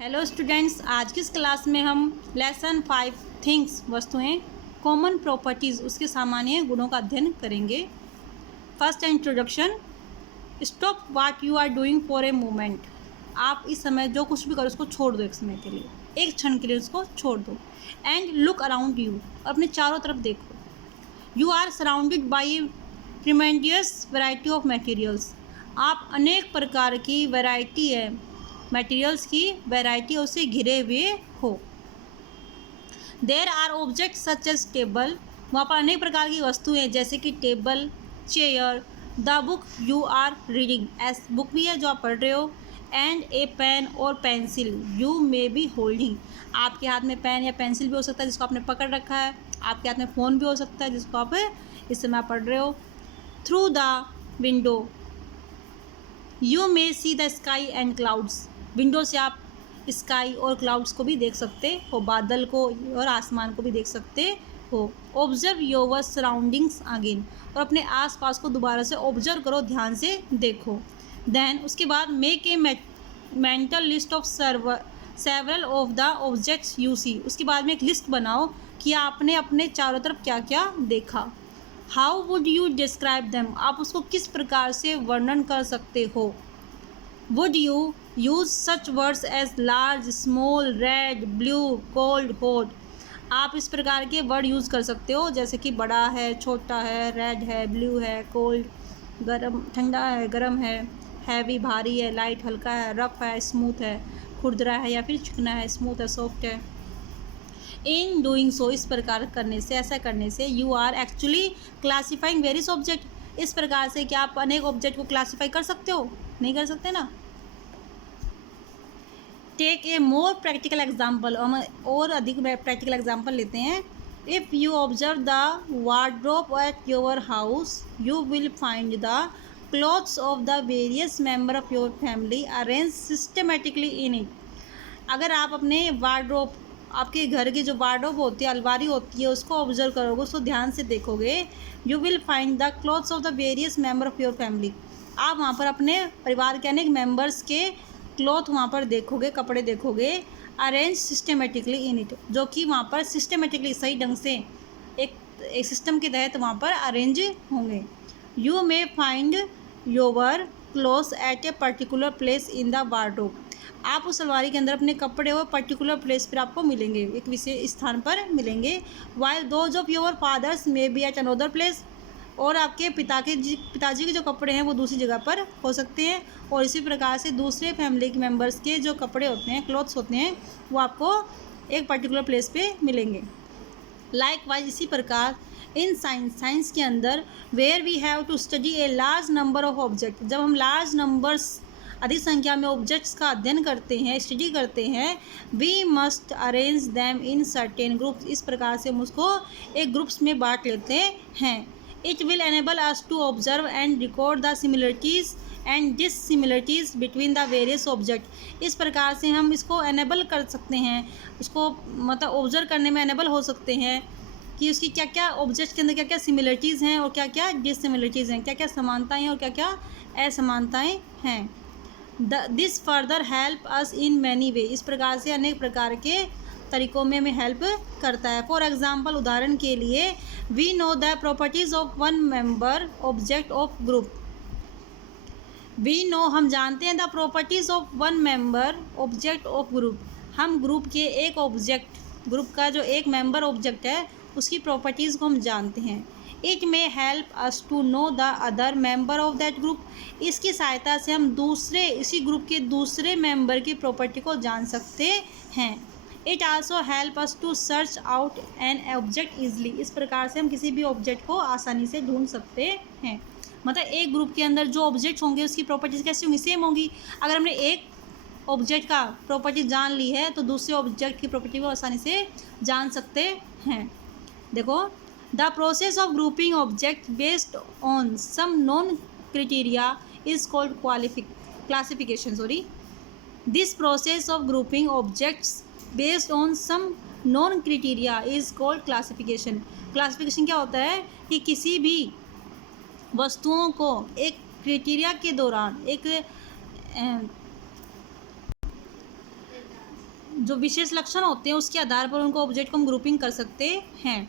Hello students, आज की इस क्लास में हम लेसन 5 थिंग्स वस्तुएं कॉमन प्रॉपर्टीज़ उसके सामान्य गुणों का अध्ययन करेंगे। First introduction. Stop what you are doing for a moment. आप इस समय जो कुछ भी करो उसको छोड़ दो, एक समय के लिए, एक क्षण के लिए उसको छोड़ दो। एंड लुक अराउंड यू, अपने चारों तरफ देखो। You are surrounded by tremendous variety of materials. आप अनेक प्रकार की वैरायटी है मटेरियल्स की वैरायटियों से घिरे हुए हो। There are object such as table, वहाँ पर अनेक प्रकार की वस्तुएं जैसे कि table, chair. The book you are reading, एस बुक भी है जो आप पढ़ रहे हो। एंड ए पेन और pencil you may be holding, आपके हाथ में पेन या पेंसिल भी हो सकता है जिसको आपने पकड़ रखा है। आपके हाथ में फ़ोन भी हो सकता है जिसको आप इस समय आप पढ़ रहे हो। Through the window you may see the sky and clouds, window से आप स्काई और क्लाउड्स को भी देख सकते हो, बादल को और आसमान को भी देख सकते हो। ऑब्जर्व योर सराउंडिंग्स अगेन, और अपने आसपास को दोबारा से ऑब्जर्व करो, ध्यान से देखो। देन उसके बाद make a mental list of several of the objects you see, उसके बाद में एक लिस्ट बनाओ कि आपने अपने चारों तरफ क्या क्या देखा। How would you describe them, आप उसको किस प्रकार से वर्णन कर सकते हो। Would you use such words as large, small, red, blue, cold, hot, आप इस प्रकार के वर्ड यूज़ कर सकते हो जैसे कि बड़ा है, छोटा है, रेड है, ब्लू है, कोल्ड गर्म ठंडा है, गर्म है, हैवी भारी है, लाइट हल्का है, रफ है, स्मूथ है, खुरदरा है या फिर चिकना है, स्मूथ है, सॉफ्ट है। इन डूइंग सो, इस प्रकार करने से, ऐसा करने से, you are actually classifying various object, इस प्रकार से क्या आप अनेक ऑब्जेक्ट को क्लासीफाई कर सकते हो? नहीं कर सकते ना। Take a more practical example, हम और अधिक प्रैक्टिकल एग्जाम्पल लेते हैं। If you observe the wardrobe at your house you will find the clothes of the various member of your family arrange systematically in it, अगर आप अपने wardrobe, आपके घर की जो वार्डरोब होती है, अलमारी होती है, उसको ऑब्जर्व करोगे, उसको ध्यान से देखोगे, you will find the clothes of the various member of your family, आप वहाँ पर अपने परिवार के अनेक मेंबर्स के क्लॉथ वहाँ पर देखोगे, कपड़े देखोगे। अरेंज सिस्टमेटिकली इन इट, जो कि वहाँ पर सिस्टमेटिकली सही ढंग से एक सिस्टम के तहत वहाँ पर अरेंज होंगे। You may find your clothes at a particular place in the wardrobe, आप उस अलमारी के अंदर अपने कपड़े वो पर्टिकुलर प्लेस पर आपको मिलेंगे, एक विशेष स्थान पर मिलेंगे। While those of your fathers may be at another place, और आपके पिताजी के जो कपड़े हैं वो दूसरी जगह पर हो सकते हैं। और इसी प्रकार से दूसरे फैमिली के मेम्बर्स के जो कपड़े होते हैं, क्लॉथ्स होते हैं, वो आपको एक पर्टिकुलर प्लेस पे मिलेंगे। लाइक वाइज इसी प्रकार इन साइंस के अंदर where we have to study a large number of object, जब हम लार्ज नंबर्स अधिक संख्या में ऑब्जेक्ट्स का अध्ययन करते हैं, स्टडी करते हैं, we must arrange them in certain groups, इस प्रकार से हम उसको एक ग्रुप्स में बांट लेते हैं। It will enable us to observe and record the similarities and dissimilarities between the various object, इस प्रकार से हम इसको एनेबल कर सकते हैं, उसको मतलब ऑब्जर्व करने में एनेबल हो सकते हैं कि उसकी क्या क्या ऑब्जेक्ट के अंदर क्या क्या सिमिलरिटीज़ हैं और क्या क्या डिससिमिलरिटीज़ हैं, क्या क्या समानताएं हैं और क्या क्या असमानताएं हैं। This further help us in many way, इस प्रकार से अनेक प्रकार के तरीक़ों में हमें हेल्प करता है। फॉर एग्ज़ाम्पल, उदाहरण के लिए, we know the properties of one member object of group, we know हम जानते हैं the properties of one member object of group, हम ग्रुप के एक ऑब्जेक्ट, ग्रुप का जो एक मेंबर ऑब्जेक्ट है उसकी प्रॉपर्टीज़ को हम जानते हैं। It may help us to know the other member of that group, इसकी सहायता से हम दूसरे, इसी ग्रुप के दूसरे मेंबर की प्रॉपर्टी को जान सकते हैं। It also help us to search out an object easily, इस प्रकार से हम किसी भी ऑब्जेक्ट को आसानी से ढूंढ सकते हैं। मतलब एक ग्रुप के अंदर जो ऑब्जेक्ट्स होंगे उसकी प्रॉपर्टीज़ कैसी होंगी? सेम होंगी। अगर हमने एक ऑब्जेक्ट का प्रॉपर्टी जान ली है तो दूसरे ऑब्जेक्ट की प्रॉपर्टी को आसानी से जान सकते हैं। देखो, the process of grouping object based on some known criteria is called classification. This process of grouping objects based on some known criteria is called classification. Classification क्या होता है कि किसी भी वस्तुओं को एक क्राइटेरिया के दौरान, एक जो विशेष लक्षण होते हैं उसके आधार पर उनको ऑब्जेक्ट को हम ग्रुपिंग कर सकते हैं।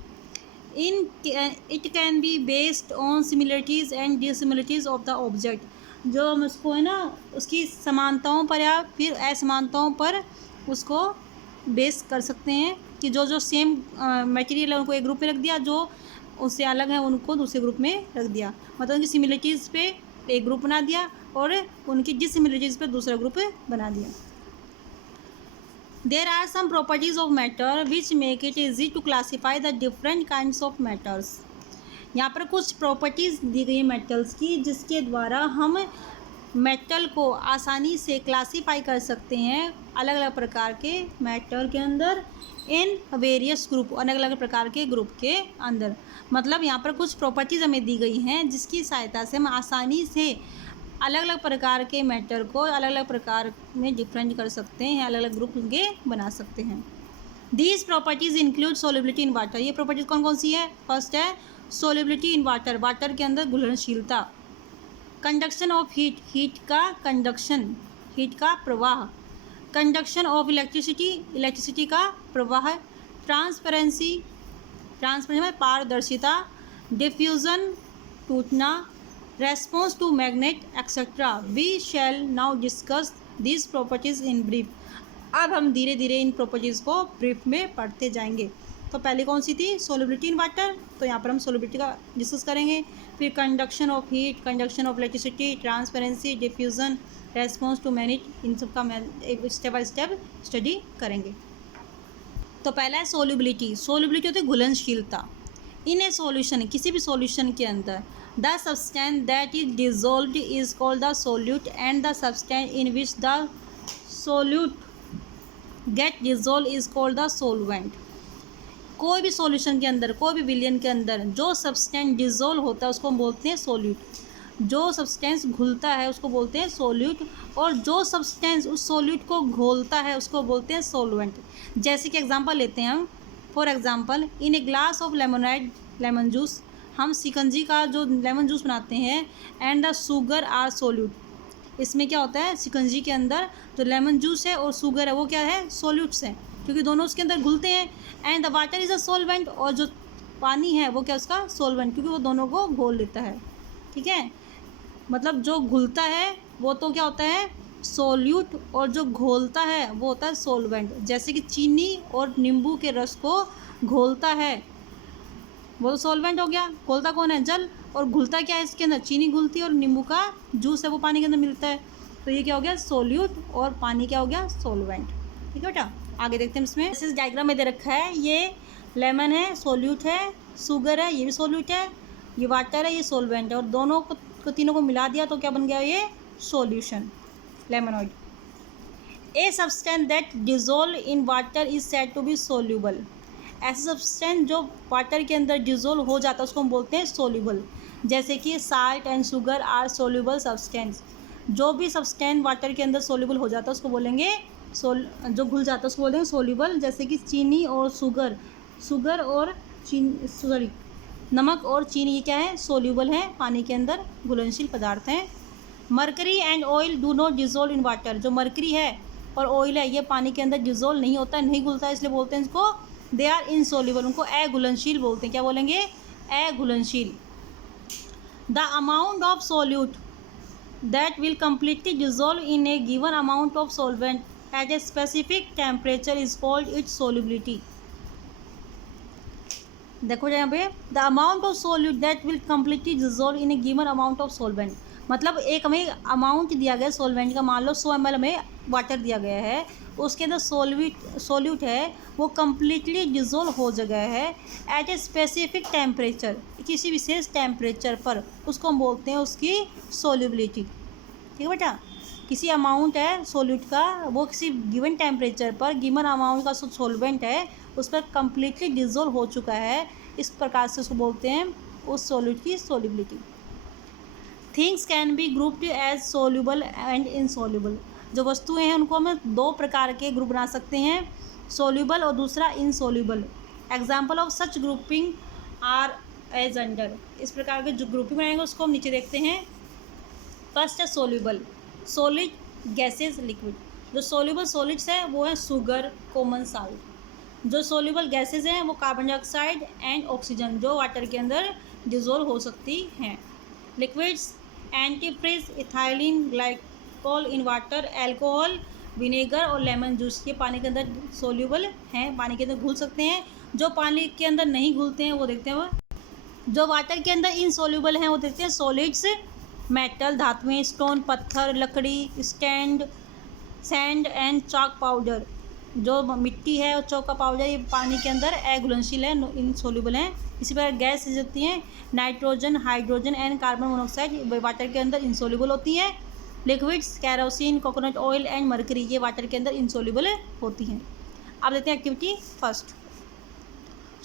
It can be based on similarities and dissimilarities of the object, जो हम उसको है ना उसकी समानताओं पर या फिर असमानताओं पर उसको बेस कर सकते हैं कि जो जो सेम मटेरियल है उनको एक ग्रुप में रख दिया, जो उससे अलग है उनको दूसरे ग्रुप में रख दिया। मतलब उनकी सिमिलरिटीज़ पे एक ग्रुप बना दिया और उनकी डिसिमिलरिटीज़ पे दूसरा ग्रुप बना दिया। There are some properties of matter which make it easy to classify the different kinds of matters. यहाँ पर कुछ प्रॉपर्टीज़ दी गई मेटल्स की जिसके द्वारा हम मेटल को आसानी से क्लासीफाई कर सकते हैं अलग अलग प्रकार के मैटर के अंदर, इन वेरियस ग्रुप, अलग अलग प्रकार के ग्रुप के अंदर। मतलब यहाँ पर कुछ प्रॉपर्टीज़ हमें दी गई हैं जिसकी सहायता से हम आसानी से अलग अलग प्रकार के मैटर को अलग अलग प्रकार में डिफरेंट कर सकते हैं, अलग अलग ग्रुप के बना सकते हैं। These properties include solubility in water. ये प्रॉपर्टीज़ कौन कौन सी है? फर्स्ट है सोलिबिलिटी इन वाटर, वाटर के अंदर घुलनशीलता। कंडक्शन ऑफ हीट, हीट का कंडक्शन, हीट का प्रवाह। कंडक्शन ऑफ इलेक्ट्रिसिटी, इलेक्ट्रिसिटी का प्रवाह। ट्रांसपेरेंसी, ट्रांसपेरेंसी में पारदर्शिता। डिफ्यूज़न, टूटना। Response to magnet etcetera. We shall now discuss this properties in brief. अब हम धीरे धीरे इन प्रॉपर्टीज़ को ब्रीफ में पढ़ते जाएंगे। तो पहले कौन सी थी? सोलिबिलिटी इन वाटर, तो यहाँ पर हम सोलिबिलिटी का डिस्कस करेंगे। फिर conduction of heat, conduction of electricity, transparency, diffusion, response to magnet, इन सब का मैं एक स्टेप बाय स्टेप स्टडी करेंगे। तो पहला है सोलिबिलिटी। सोलिबिलिटी होती है घुलनशीलता। इन ए सॉल्यूशन, किसी भी सॉल्यूशन के अंदर, the substance that is dissolved is called the solute and the substance in which the solute get dissolve is called the solvent. कोई भी सॉल्यूशन के अंदर, कोई भी विलयन के अंदर जो सब्सटेंस डिजोल्व होता है उसको हम बोलते हैं सोल्यूट। जो सब्सटेंस घुलता है उसको बोलते हैं सोल्यूट, और जो सब्सटेंस उस सोल्यूट को घोलता है उसको बोलते हैं सोलवेंट। जैसे कि एग्जांपल लेते हैं हम, for example in a glass of lemonade, lemon juice, हम शिकंजी का जो लेमन जूस बनाते हैं, and the sugar are solute. इसमें क्या होता है? शिकंजी के अंदर जो लेमन जूस है और शुगर है वो क्या है? सोल्यूट्स हैं, क्योंकि दोनों उसके अंदर घुलते हैं। And the water is a solvent, और जो पानी है वो क्या उसका? सोलवेंट, क्योंकि वो दोनों को घोल लेता है। ठीक है, मतलब जो घुलता है वो तो क्या होता है? सोल्यूट, और जो घोलता है वो होता है सोलवेंट। जैसे कि चीनी और नींबू के रस को घोलता है वो तो सोलवेंट हो गया। घोलता कौन है? जल। और घुलता क्या है इसके अंदर? चीनी घुलती है, और नींबू का जूस है वो पानी के अंदर मिलता है। तो ये क्या हो गया? सोल्यूट, और पानी क्या हो गया? सोलवेंट। ठीक है बेटा, आगे देखते हैं इसमें। इस डायग्राम में दे रखा है, ये लेमन है, सोल्यूट है, शुगर है, ये भी सोल्यूट है, ये वाटर है, ये सोलवेंट है, और दोनों को तीनों को मिला दिया तो क्या बन गया? ये solution, lemonade. A substance that dissolve in water is said to be soluble. ऐसा सब्सटेंस जो वाटर के अंदर डिजोल्व हो जाता है उसको हम बोलते हैं सोल्यूबल। जैसे कि salt and sugar are soluble substance. जो भी सब्सटेंस वाटर के अंदर सोल्यूबल हो जाता है उसको बोलेंगे जो घुल जाता है उसको बोलेंगे सोल्यूबल। जैसे कि चीनी और शुगर और चीनी, नमक और चीनी, ये क्या है? सोल्यूबल है, पानी के अंदर घुलनशील पदार्थ हैं। Mercury and oil do not dissolve in water. जो मरकरी है और ऑयल है ये पानी के अंदर डिजोल्व नहीं होता, नहीं घुलता है, इसलिए बोलते हैं इसको दे आर इनसोल्यूबल, उनको अघुलनशील बोलते हैं। क्या बोलेंगे? अघुलनशील। The amount of solute that will completely dissolve in a given amount of solvent at a specific temperature is called its solubility. देखो यहाँ पे, the amount of solute that will completely dissolve in a given amount of solvent, मतलब एक हमें amount दिया गया solvent का, मान लो 100 ml हमें वाटर दिया गया है, उसके अंदर सोल्यूट है वो कम्प्लीटली डिजोल्व हो गया है एट ए स्पेसिफिक टेम्परेचर, किसी विशेष टेम्परेचर पर, उसको हम बोलते हैं उसकी सोल्यूबिलिटी। ठीक है बेटा, किसी अमाउंट है सोल्यूट का, वो किसी गिवन टेम्परेचर पर गिवन अमाउंट का सोलवेंट है उस पर कम्प्लीटली डिजोल्व हो चुका है, इस प्रकार से उसको बोलते हैं उस सोल्यूट की solubility. Things can be grouped as soluble and insoluble. जो वस्तुएं हैं उनको हम दो प्रकार के ग्रुप बना सकते हैं, सोल्यूबल और दूसरा insoluble. Example of such grouping are as under. इस प्रकार के जो ग्रुपिंग बनाएंगे उसको हम नीचे देखते हैं। फर्स्ट है सोल्यूबल, सॉलिड, गैसेस, लिक्विड। जो सोल्यूबल सॉलिड्स है वो है शुगर, कॉमन साल्ट। जो सोल्यूबल गैसेज हैं वो कार्बन डाइऑक्साइड एंड ऑक्सीजन, जो वाटर के अंदर डिजोल्व हो सकती हैं। Liquids antifreeze, ethylene glycol in water, alcohol, vinegar और लेमन जूस, ये पानी के अंदर सोल्यूबल हैं, पानी के अंदर घुल सकते हैं। जो पानी के अंदर नहीं घुलते हैं वो देखते हैं, वो जो वाटर के अंदर इनसोल्यूबल हैं वो देखते हैं सॉलिड्स, मेटल धातुएं, स्टोन पत्थर, लकड़ी, stand, sand and chalk powder. जो मिट्टी है और चौक का पाउडर ये पानी के अंदर अघुलनशील है, इनसोल्यूबल हैं। इसी प्रकार गैस होती हैं nitrogen, hydrogen and carbon monoxide, water के अंदर इनसोल्यूबल होती हैं। Liquids kerosene, coconut oil and mercury, ये वाटर के अंदर इनसोल्यूबल होती हैं। अब देखते हैं activity first,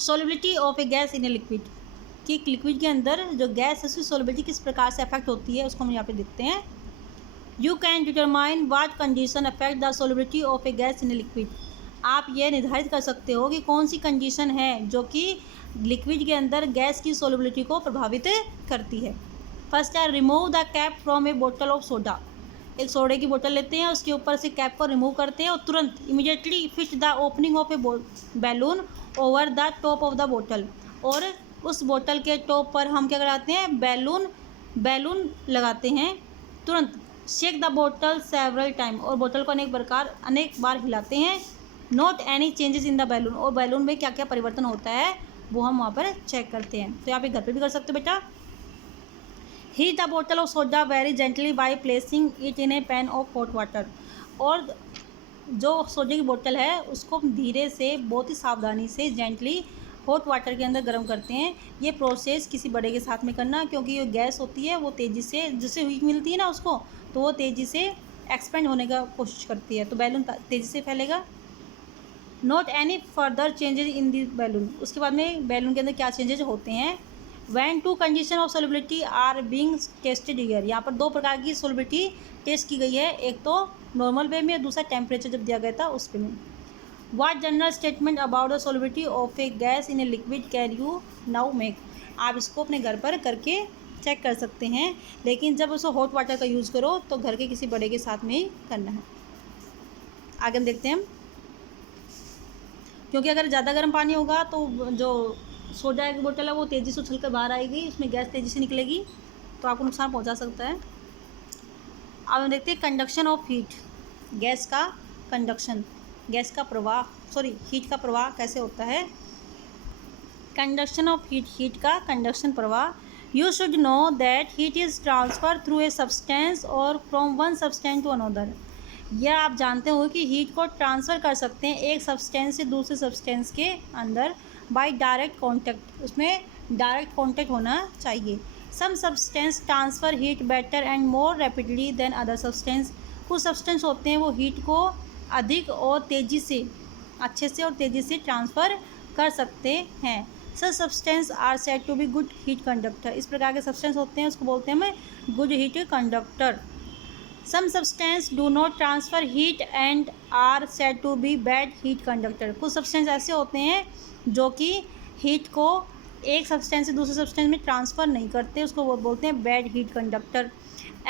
solubility of A gas in a liquid, कि एक लिक्विड के अंदर जो गैस है उसकी सोल्युबिलिटी किस प्रकार से अफेक्ट होती है, उसको हम यहाँ पे देखते हैं। You can determine what condition affect the solubility of A gas in a liquid, आप ये निर्धारित कर सकते हो कि कौन सी कंडीशन है जो कि लिक्विड के अंदर गैस की सोल्युबिलिटी को प्रभावित करती है। फर्स्ट है रिमूव द कैप फ्रॉम ए बोतल ऑफ सोडा, एक सोडे की बोतल लेते हैं, उसके ऊपर से कैप को रिमूव करते हैं और तुरंत immediately fit the opening of A balloon over the top of the बोतल, और उस बोतल के टॉप पर हम क्या कराते हैं, बैलून लगाते हैं तुरंत। शेक द बोतल सेवरल टाइम, और बोतल को अनेक बार हिलाते हैं। Note any changes in the balloon, और बैलून में क्या क्या परिवर्तन होता है वो हम वहाँ पर चेक करते हैं। तो यहाँ पे घर पे भी कर सकते हो बेटा। हीट द बोतल of soda very gently by placing it in A pan of hot water, और जो सोडे की बोतल है उसको हम धीरे से बहुत ही सावधानी से जेंटली हॉट वाटर के अंदर गर्म करते हैं। ये प्रोसेस किसी बड़े के साथ में करना, क्योंकि ये गैस होती है वो तेज़ी से, जिससे हीट मिलती है ना उसको, तो वो तेज़ी से एक्सपेंड होने का कोशिश करती है, तो बैलून तेज़ी से फैलेगा। Note any further changes in the balloon, उसके बाद में बैलून के अंदर क्या चेंजेस होते हैं। When two condition of solubility are being tested here, यहाँ पर दो प्रकार की सोल्युबिलिटी टेस्ट की गई है, एक तो नॉर्मल वे में, दूसरा टेम्परेचर जब दिया गया था उस पे में। What general statement about the solubility of A gas in a liquid can you now make, आप इसको अपने घर पर करके चेक कर सकते हैं, लेकिन जब उसको हॉट वाटर का यूज़ करो तो घर के किसी बड़े के साथ में ही करना है। आगे हम देखते हैं, क्योंकि अगर ज़्यादा गर्म पानी होगा तो जो सोडा की बोतल है वो तेज़ी से उछल कर बाहर आएगी, उसमें गैस तेज़ी से निकलेगी, तो आपको नुकसान पहुंचा सकता है। अब हम देखते हैं कंडक्शन ऑफ हीट, गैस का कंडक्शन, गैस का प्रवाह, हीट का प्रवाह कैसे होता है। कंडक्शन ऑफ हीट, हीट का कंडक्शन प्रवाह। You should know that heat is transfer through a substance और from one substance to another, यह आप जानते हो कि हीट को ट्रांसफ़र कर सकते हैं एक सब्सटेंस से दूसरे सब्सटेंस के अंदर बाय डायरेक्ट कांटेक्ट, उसमें डायरेक्ट कांटेक्ट होना चाहिए। Some substance transfer heat better and more rapidly than other substance, कुछ सब्सटेंस होते हैं वो हीट को अधिक और तेज़ी से, अच्छे से और तेज़ी से ट्रांसफ़र कर सकते हैं। Such substance are said to be good heat conductor, इस प्रकार के सब्सटेंस होते हैं उसको बोलते हैं हमें good heat conductor. Some substance do not transfer heat and are said to be bad heat conductor, कुछ सब्सटेंस ऐसे होते हैं जो कि हीट को एक सब्सटेंस से दूसरे सब्सटेंस में ट्रांसफ़र नहीं करते, उसको वो बोलते हैं bad heat conductor.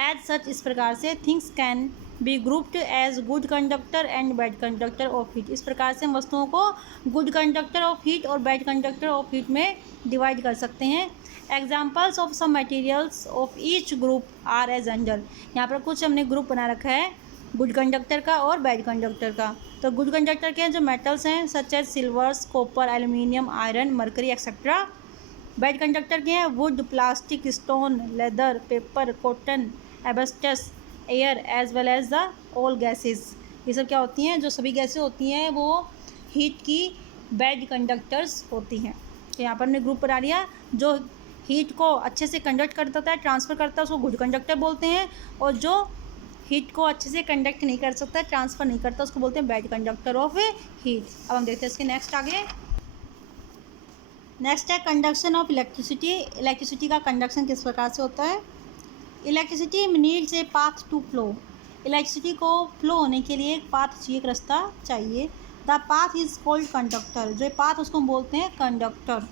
As such, इस प्रकार से things can be grouped as good conductor and bad conductor of heat, इस प्रकार से हम वस्तुओं को गुड कंडक्टर ऑफ हीट और बैड कंडक्टर ऑफ हीट में डिवाइड कर सकते हैं। Examples of some materials of each group are as under, यहाँ पर कुछ हमने ग्रुप बना रखा है गुड कंडक्टर का और बैड कंडक्टर का। तो गुड कंडक्टर के जो मेटल्स हैं such as silvers, copper, aluminium, iron, mercury etcetera. Bad conductor के हैं wood, plastic, stone, leather, paper, cotton, asbestos, air as well as the all gases, ये सब क्या होती हैं, जो सभी गैसें होती हैं वो हीट की बैड कंडक्टर्स होती हैं। तो यहाँ पर हमने ग्रुप बना लिया, जो हीट को अच्छे से कंडक्ट करता है, ट्रांसफ़र करता है, उसको गुड कंडक्टर बोलते हैं, और जो हीट को अच्छे से कंडक्ट नहीं कर सकता, ट्रांसफ़र नहीं करता, उसको बोलते हैं बैड कंडक्टर ऑफ हीट। अब हम देखते हैं इसके नेक्स्ट आगे। नेक्स्ट है कंडक्शन ऑफ इलेक्ट्रिसिटी, इलेक्ट्रिसिटी का कंडक्शन किस प्रकार से होता है। Electricity needs a path to flow, electricity को फ्लो होने के लिए एक पाथ चाहिए, एक रास्ता चाहिए। The path is called conductor, जो पाथ उसको हम बोलते हैं conductor.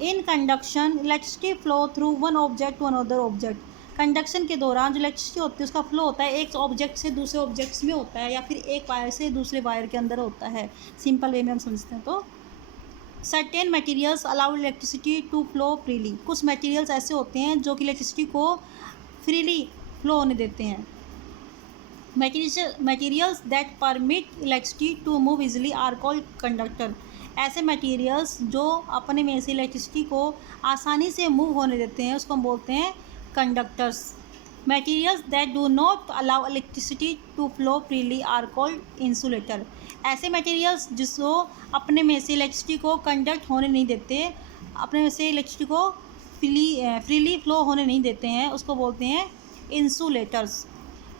In conduction electricity flow through one object to another object, conduction के दौरान जो इलेक्ट्रिसिटी होती है उसका फ्लो होता है एक ऑब्जेक्ट से दूसरे ऑब्जेक्ट्स में होता है या फिर एक वायर से दूसरे वायर के अंदर होता है। सिंपल वे में हम समझते हैं तो certain materials allow electricity to flow freely. कुछ मटेरियल्स ऐसे होते हैं जो कि इलेक्ट्रिसिटी को फ्रीली फ्लो होने देते हैं। Materials that permit electricity to move easily are called conductor. ऐसे मटेरियल्स जो अपने में से इलेक्ट्रिसिटी को आसानी से मूव होने देते हैं उसको हम बोलते हैं conductors. Materials that do not allow electricity to flow freely are called insulator. ऐसे मटेरियल्स जिसको अपने में से इलेक्ट्रिसिटी को कंडक्ट होने नहीं देते, अपने में से इलेक्ट्रिसिटी को फ्रीली फ्लो होने नहीं देते हैं, उसको बोलते हैं insulators.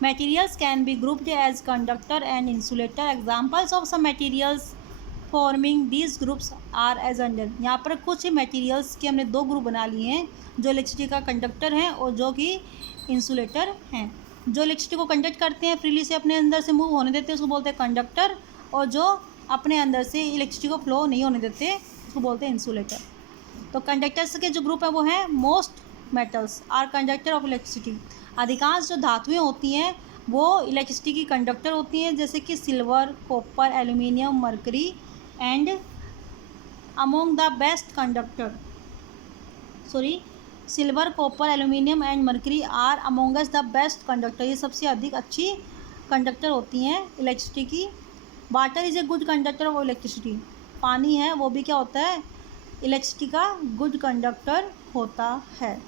Materials can be grouped as conductor and insulator. Examples of some materials forming these groups are as under। यहाँ पर कुछ मटेरियल्स के हमने दो ग्रुप बना लिए हैं जो इलेक्ट्रिसिटी का कंडक्टर हैं और जो कि इंसुलेटर हैं। जो इलेक्ट्रिसिटी को कंडक्ट करते हैं फ्रीली से अपने अंदर से मूव होने देते हैं उसको बोलते हैं कंडक्टर, और जो अपने अंदर से इलेक्ट्रिसिटी को फ्लो नहीं होने देते उसको बोलते हैं इंसुलेटर। तो कंडक्टर्स के जो ग्रुप है वो है most metals are conductor of electricity. अधिकांश जो धातुएं होती हैं वो इलेक्ट्रिसिटी की कंडक्टर होती हैं, जैसे कि silver, copper, aluminium, mercury and among the best conductor silver, copper, aluminium and mercury are amongst the best conductor. ये सबसे अधिक अच्छी कंडक्टर होती हैं इलेक्ट्रिसिटी की। Water is a good conductor of electricity. पानी है वो भी क्या होता है, इलेक्ट्रिसिटी का गुड कंडक्टर होता है।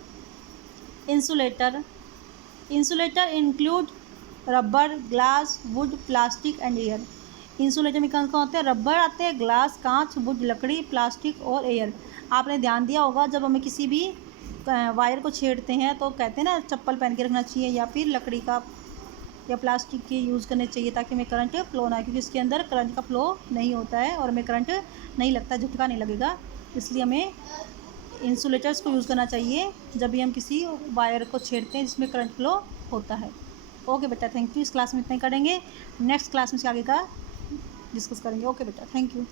Insulator include rubber, glass, would, plastic and air. Insulator में कौन कौन होते हैं, रबर आते हैं, ग्लास, कांच, वुड लकड़ी, प्लास्टिक और एयर। आपने ध्यान दिया होगा जब हमें किसी भी वायर को छेड़ते हैं तो कहते हैं ना चप्पल पहन के रखना चाहिए या फिर लकड़ी का या प्लास्टिक के यूज़ करने चाहिए ताकि हमें करंट फ्लो ना, क्योंकि इसके अंदर करंट का फ्लो नहीं होता है और हमें करंट नहीं लगता, झटका नहीं लगेगा। इसलिए हमें इंसुलेटर्स को यूज़ करना चाहिए जब भी हम किसी वायर को छेड़ते हैं जिसमें करंट फ्लो होता है। ओके बेटा, थैंक यू। इस क्लास में इतना ही करेंगे, नेक्स्ट क्लास में इसके आगे का डिस्कस करेंगे। ओके बेटा, थैंक यू।